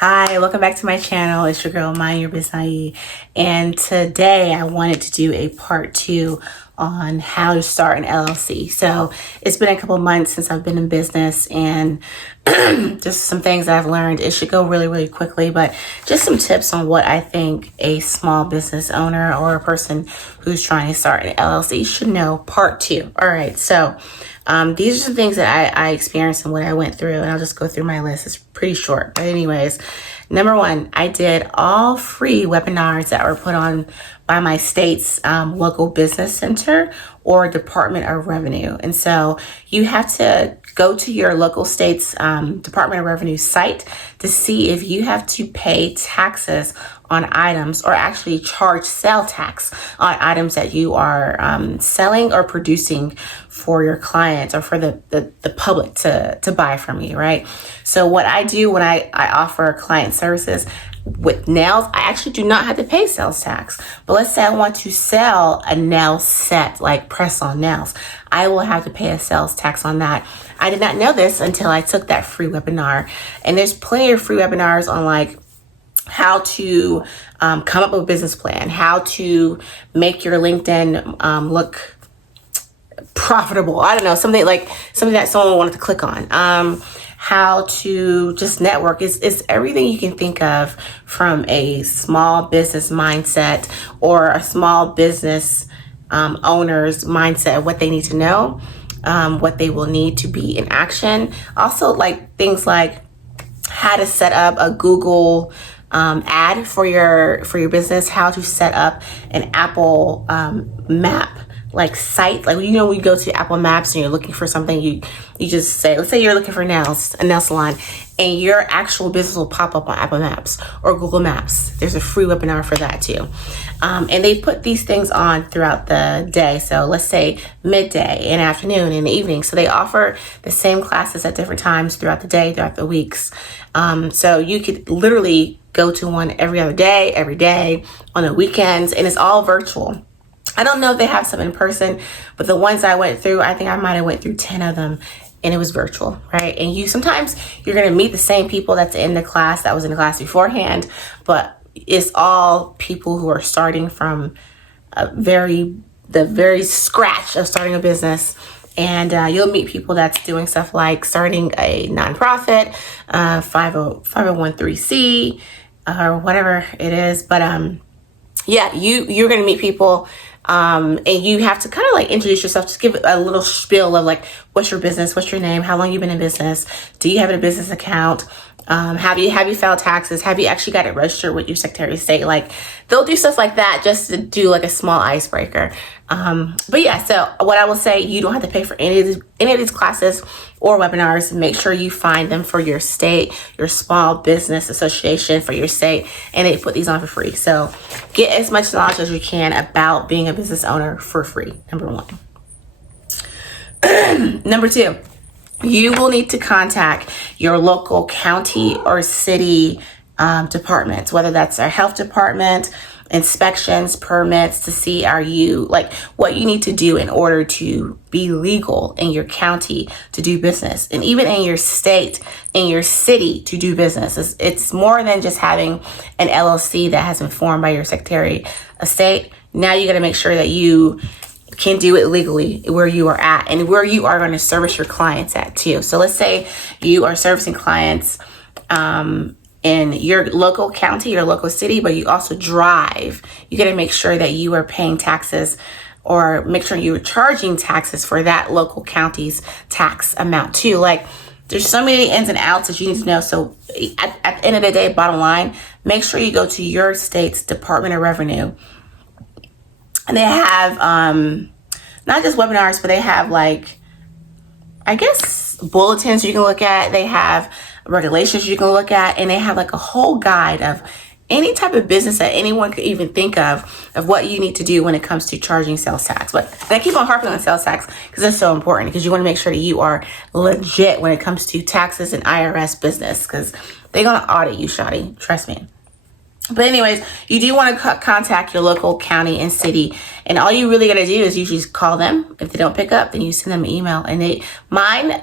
Hi, welcome back to my channel. It's your girl, Mind Your Business. And today I wanted to do a part 2 on how to start an LLC. So it's been a couple months since I've been in business, and just some things that I've learned. It should go really, really quickly, but just some tips on what I think a small business owner or a person who's trying to start an LLC should know. Part 2. All right. So these are the things that I experienced and what I went through, and I'll just go through my list. It's pretty short, but anyways, number 1, I did all free webinars that were put on by my state's local business center or Department of Revenue. And so you have to go to your local state's Department of Revenue site to see if you have to pay taxes on items, or actually charge sale tax on items that you are selling or producing for your clients or for the public to buy from you, right? So what I do when I offer client services with nails, I actually do not have to pay sales tax. But let's say I want to sell a nail set, like press-on nails. I will have to pay a sales tax on that. I did not know this until I took that free webinar. And there's plenty of free webinars on like how to come up with a business plan, how to make your LinkedIn look profitable. I don't know, something that someone wanted to click on. How to just network is everything you can think of from a small business mindset or a small business owner's mindset of what they need to know, what they will need to be in action. Also, like things like how to set up a Google ad for your business, how to set up an Apple map like site. Like, you know, when you go to Apple Maps and you're looking for something, you just say, let's say you're looking for nails, a nail salon, and your actual business will pop up on Apple Maps or Google Maps. There's a free webinar for that too. And they put these things on throughout the day. So let's say midday, in afternoon, in the evening. So they offer the same classes at different times throughout the day, throughout the weeks. So you could literally go to one every other day, every day, on the weekends, and it's all virtual. I don't know if they have some in person, but the ones I went through, I think I might have went through 10 of them, and it was virtual, right? And sometimes you're going to meet the same people that's in the class that was in the class beforehand, but it's all people who are starting from the very scratch of starting a business. And you'll meet people that's doing stuff like starting a nonprofit, 501(c)(3) or whatever it is. But yeah, you're going to meet people. And you have to kind of like introduce yourself, just give a little spiel of like, what's your business? What's your name? How long you been in business? Do you have a business account? Have you filed taxes? Have you actually got it registered with your Secretary of State? Like, they'll do stuff like that just to do like a small icebreaker. But yeah, so what I will say, you don't have to pay for any of these classes or webinars. Make sure you find them for your state, your small business association for your state, and they put these on for free. So get as much knowledge as you can about being a business owner for free, number 1. Number 2, you will need to contact your local county or city departments, whether that's our health department, inspections, permits, to see what you need to do in order to be legal in your county to do business, and even in your state, in your city to do business. It's more than just having an LLC that has been formed by your Secretary of State. Now you got to make sure that you can do it legally where you are at and where you are going to service your clients at too. So let's say you are servicing clients in your local county, your local city, but you also drive. You got to make sure that you are paying taxes, or make sure you are charging taxes for that local county's tax amount too. Like, there's so many ins and outs that you need to know. So at the end of the day, bottom line, make sure you go to your state's Department of Revenue. And they have not just webinars, but they have like, I guess, bulletins you can look at. They have regulations you can look at, and they have like a whole guide of any type of business that anyone could even think of what you need to do when it comes to charging sales tax. But I keep on harping on sales tax because it's so important, because you want to make sure that you are legit when it comes to taxes and IRS business, because they're going to audit you, shawty. Trust me. But anyways, you do want to contact your local county and city, and all you really got to do is usually call them. If they don't pick up, then you send them an email. And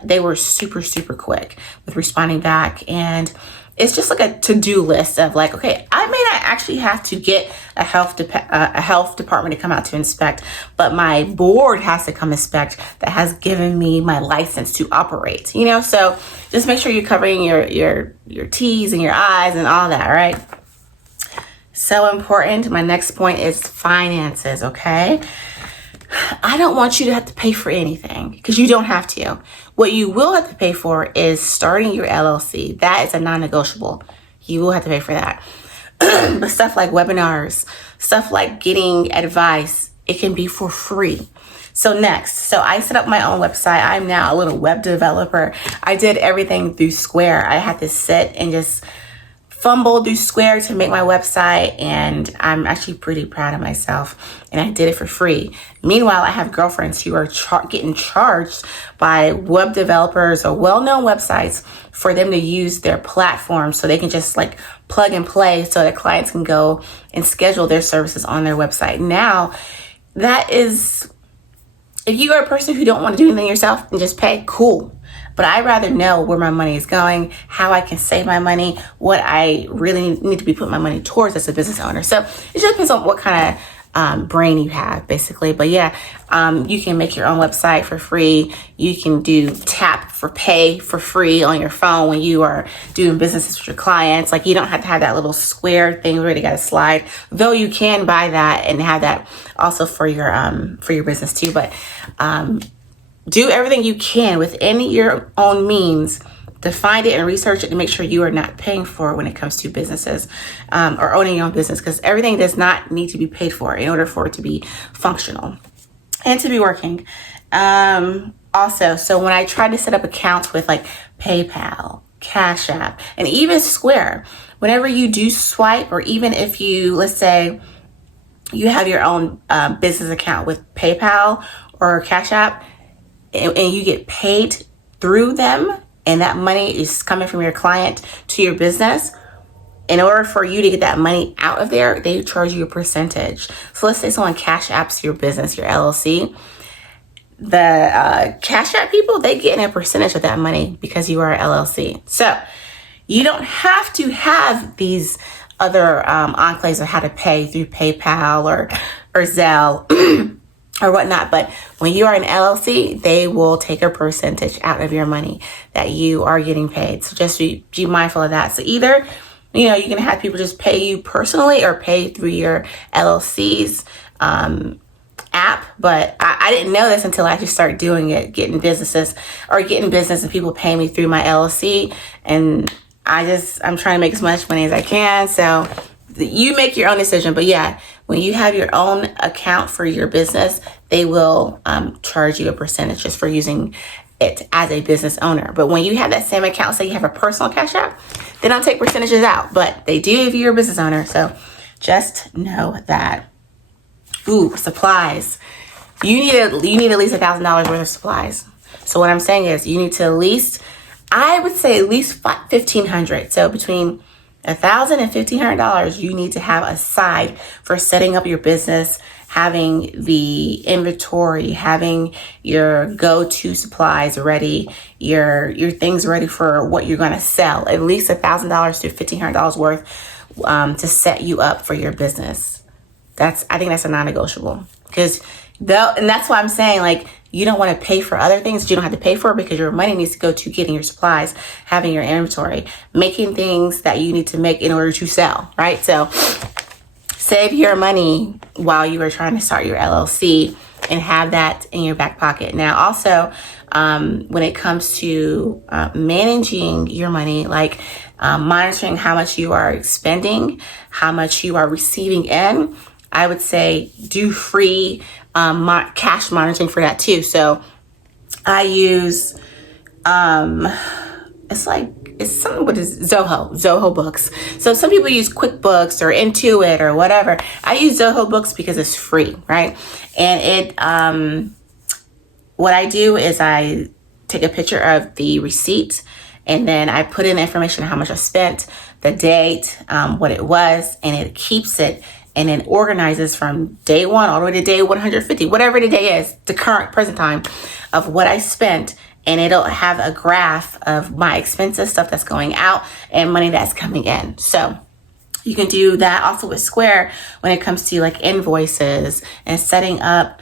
they were super, super quick with responding back. And it's just like a to-do list of like, okay, I may not actually have to get a health department to come out to inspect, but my board has to come inspect that has given me my license to operate, so just make sure you're covering your T's and your I's and all that, right? So important. My next point is finances, okay? I don't want you to have to pay for anything because you don't have to. What you will have to pay for is starting your LLC. That is a non-negotiable. You will have to pay for that. But stuff like webinars, stuff like getting advice, it can be for free. So I set up my own website. I'm now a little web developer. I did everything through Square. I had to sit and just fumble through Square to make my website, and I'm actually pretty proud of myself, and I did it for free. Meanwhile, I have girlfriends who are getting charged by web developers or well-known websites for them to use their platform so they can just like plug and play so that clients can go and schedule their services on their website. Now, that is, if you are a person who don't want to do anything yourself and just pay, cool. But I'd rather know where my money is going, how I can save my money, what I really need to be putting my money towards as a business owner. So it just depends on what kind of brain you have, basically. But yeah, you can make your own website for free. You can do tap for pay for free on your phone when you are doing businesses with your clients. Like, you don't have to have that little square thing where you got to slide, though you can buy that and have that also for your business too. But do everything you can within your own means to find it and research it to make sure you are not paying for it when it comes to businesses or owning your own business, because everything does not need to be paid for in order for it to be functional and to be working. Also, so when I tried to set up accounts with like PayPal, Cash App, and even Square, whenever you do swipe, or even if you, let's say you have your own business account with PayPal or Cash App, and you get paid through them, and that money is coming from your client to your business, in order for you to get that money out of there, they charge you a percentage. So let's say someone Cash Apps your business, your LLC. The Cash App people, they get a percentage of that money because you are an LLC. So you don't have to have these other enclaves of how to pay through PayPal or Zelle or whatnot. But when you are an LLC, they will take a percentage out of your money that you are getting paid. So just be mindful of that. So either, you can have people just pay you personally or pay through your LLC's app. But I didn't know this until I actually started doing it, getting business and people pay me through my LLC. And I'm trying to make as much money as I can. So you make your own decision. But yeah, when you have your own account for your business, they will charge you a percentage just for using it as a business owner. But when you have that same account, say you have a personal Cash App, they don't take percentages out, but they do if you're a business owner. So just know that. Ooh, supplies. You need at least $1,000 worth of supplies. So what I'm saying is you need to I would say at least $1,500. So between $1,000 and $1,500 you need to have aside for setting up your business, having the inventory, having your go-to supplies ready, your things ready for what you're going to sell. At least $1,000 to $1,500 worth to set you up for your business. I think that's a non-negotiable, and that's why I'm saying, like, you don't want to pay for other things that you don't have to pay for, because your money needs to go to getting your supplies, having your inventory, making things that you need to make in order to sell, right? So save your money while you are trying to start your LLC and have that in your back pocket. Now, also, when it comes to managing your money, like monitoring how much you are spending, how much you are receiving in, I would say do free cash monitoring for that too. So I use, it's something with Zoho Books. So some people use QuickBooks or Intuit or whatever. I use Zoho Books because it's free, right? And what I do is I take a picture of the receipt, and then I put in the information of how much I spent, the date, what it was, and it keeps it and then organizes from day 1 all the way to day 150, whatever the day is, the present time of what I spent. and it'll have a graph of my expenses, stuff that's going out, and money that's coming in. So you can do that also with Square when it comes to like invoices and setting up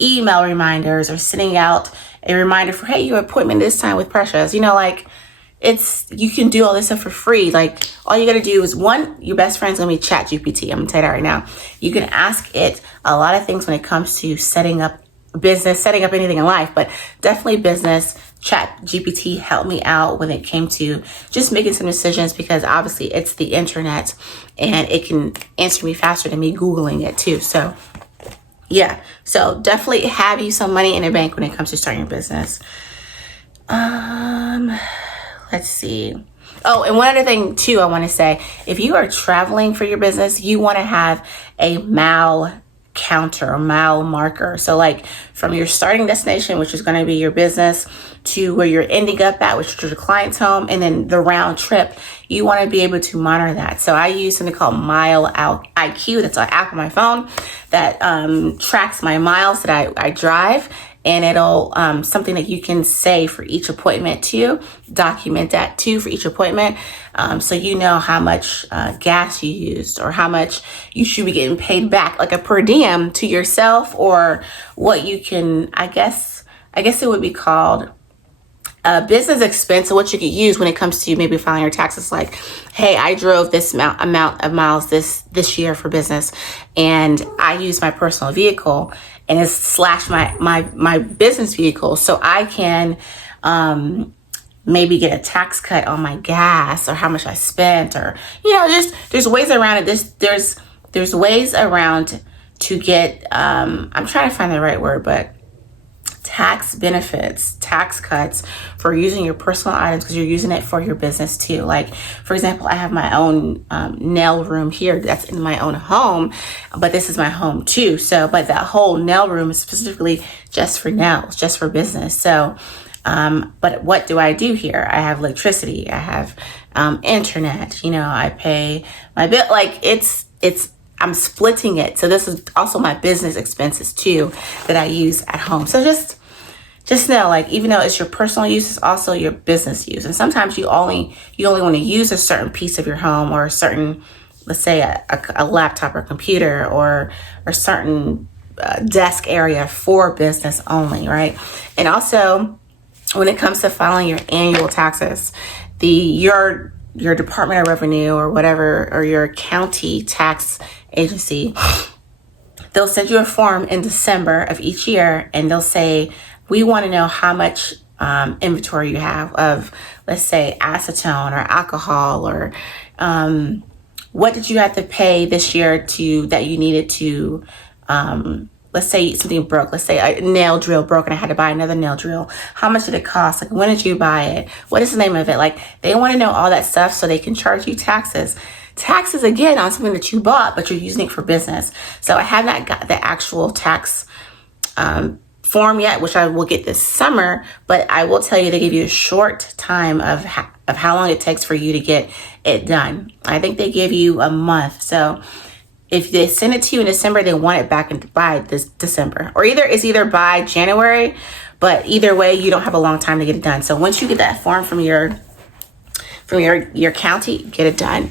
email reminders, or sending out a reminder for, hey, your appointment this time with Precious. Like, you can do all this stuff for free. Like, all you got to do is, one, your best friend's going to be ChatGPT. I'm going to tell you that right now. You can ask it a lot of things when it comes to setting up business, setting up anything in life, but definitely business. ChatGPT helped me out when it came to just making some decisions, because obviously it's the internet and it can answer me faster than me Googling it too. So yeah, so definitely have you some money in the bank when it comes to starting a business. Let's see. Oh, and one other thing too, I want to say, if you are traveling for your business, you want to have a mile counter or mile marker. So like from your starting destination, which is going to be your business, to where you're ending up at, which is your client's home, and then the round trip, you want to be able to monitor that. So I use something called Mile Out IQ. That's an app on my phone that tracks my miles that I drive. And it'll something that you can say for each appointment too, document that too for each appointment. So you know how much gas you used, or how much you should be getting paid back, like a per diem to yourself, or what you can, I guess it would be called a business expense. So what you could use when it comes to maybe filing your taxes, like, hey, I drove this amount of miles this year for business, and I used my personal vehicle, and it's slash my business vehicle, so I can maybe get a tax cut on my gas, or how much I spent, or there's ways around it. There's ways around to get I'm trying to find the right word, but tax benefits, tax cuts for using your personal items, because you're using it for your business too. Like, for example, I have my own nail room here that's in my own home, but this is my home too. So, but that whole nail room is specifically just for nails, just for business. So, but what do I do here? I have electricity, I have internet, I pay my bill. Like, I'm splitting it. So this is also my business expenses too that I use at home. So just know, like, even though it's your personal use, it's also your business use. And sometimes you only want to use a certain piece of your home, or a certain, let's say a laptop or computer, or a certain desk area for business only, right? And also, when it comes to filing your annual taxes, your Department of Revenue or whatever, or your county tax agency, they'll send you a form in December of each year, and they'll say, we want to know how much inventory you have of, let's say, acetone or alcohol, or what did you have to pay this year that you needed to, let's say something broke. Let's say a nail drill broke and I had to buy another nail drill. How much did it cost? Like, when did you buy it? What is the name of it? Like, they want to know all that stuff so they can charge you taxes. Taxes, again, on something that you bought, but you're using it for business. So I have not got the actual tax form yet, which I will get this summer, but I will tell you, they give you a short time of how long it takes for you to get it done. I think they give you a month. So if they send it to you in December, they want it back by this December, or it's either by January, but either way, you don't have a long time to get it done. So once you get that form from your county, get it done.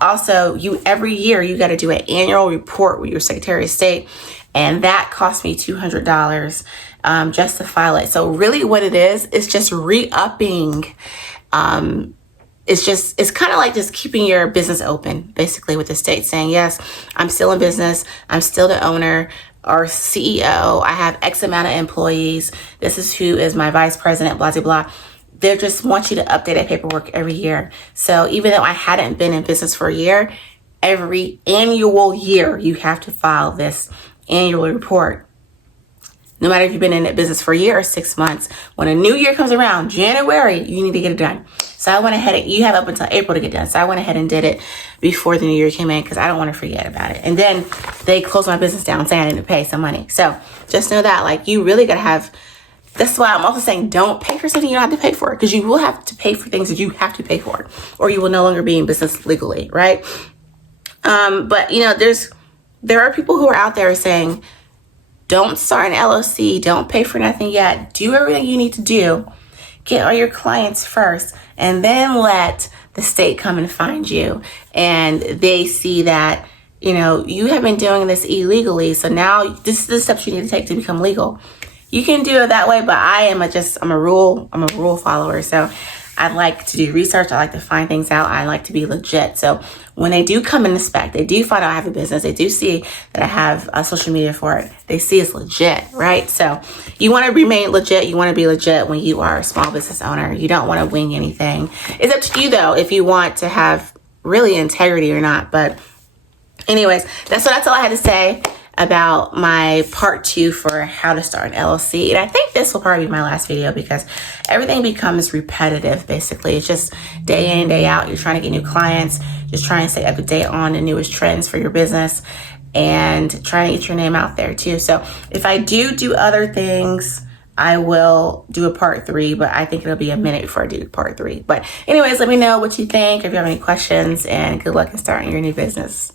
Also, every year you got to do an annual report with your Secretary of State, and that cost me $200 just to file it. So really, what it is just re-upping. It's kind of like just keeping your business open, basically, with the state, saying, yes, I'm still in business, I'm still the owner or CEO, I have X amount of employees, this is who is my vice president, blah, blah, blah. They just want you to update that paperwork every year. So even though I hadn't been in business for a year, every annual year, you have to file this annual report. No matter if you've been in that business for a year or 6 months, when a new year comes around, January, you need to get it done. So I went ahead, you have up until April to get done. So I went ahead and did it before the new year came in, because I don't want to forget about it. And then they closed my business down saying I didn't pay some money. So just know that, like, you really got to have, that's why I'm also saying, don't pay for something you don't have to pay for, because you will have to pay for things that you have to pay for, or you will no longer be in business legally, right? But there are people who are out there saying, Don't start an LLC. Don't pay for nothing yet. Do everything you need to do. Get all your clients first, and then let the state come and find you. And they see that, you have been doing this illegally. So now this is the steps you need to take to become legal. You can do it that way, but I'm a rule follower. So I like to do research. I like to find things out. I like to be legit. So when they do come and inspect, they do find out I have a business. They do see that I have social media for it. They see it's legit, right? So you want to remain legit. You want to be legit when you are a small business owner. You don't want to wing anything. It's up to you, though, if you want to have really integrity or not. But anyways, that's all I had to say about my part 2 for how to start an LLC. And I think this will probably be my last video because everything becomes repetitive, basically. It's just day in, day out. You're trying to get new clients, just trying to stay up to date on the newest trends for your business and trying to get your name out there too. So if I do other things, I will do a part 3, but I think it'll be a minute before I do part 3. But anyways, let me know what you think, if you have any questions, and good luck in starting your new business.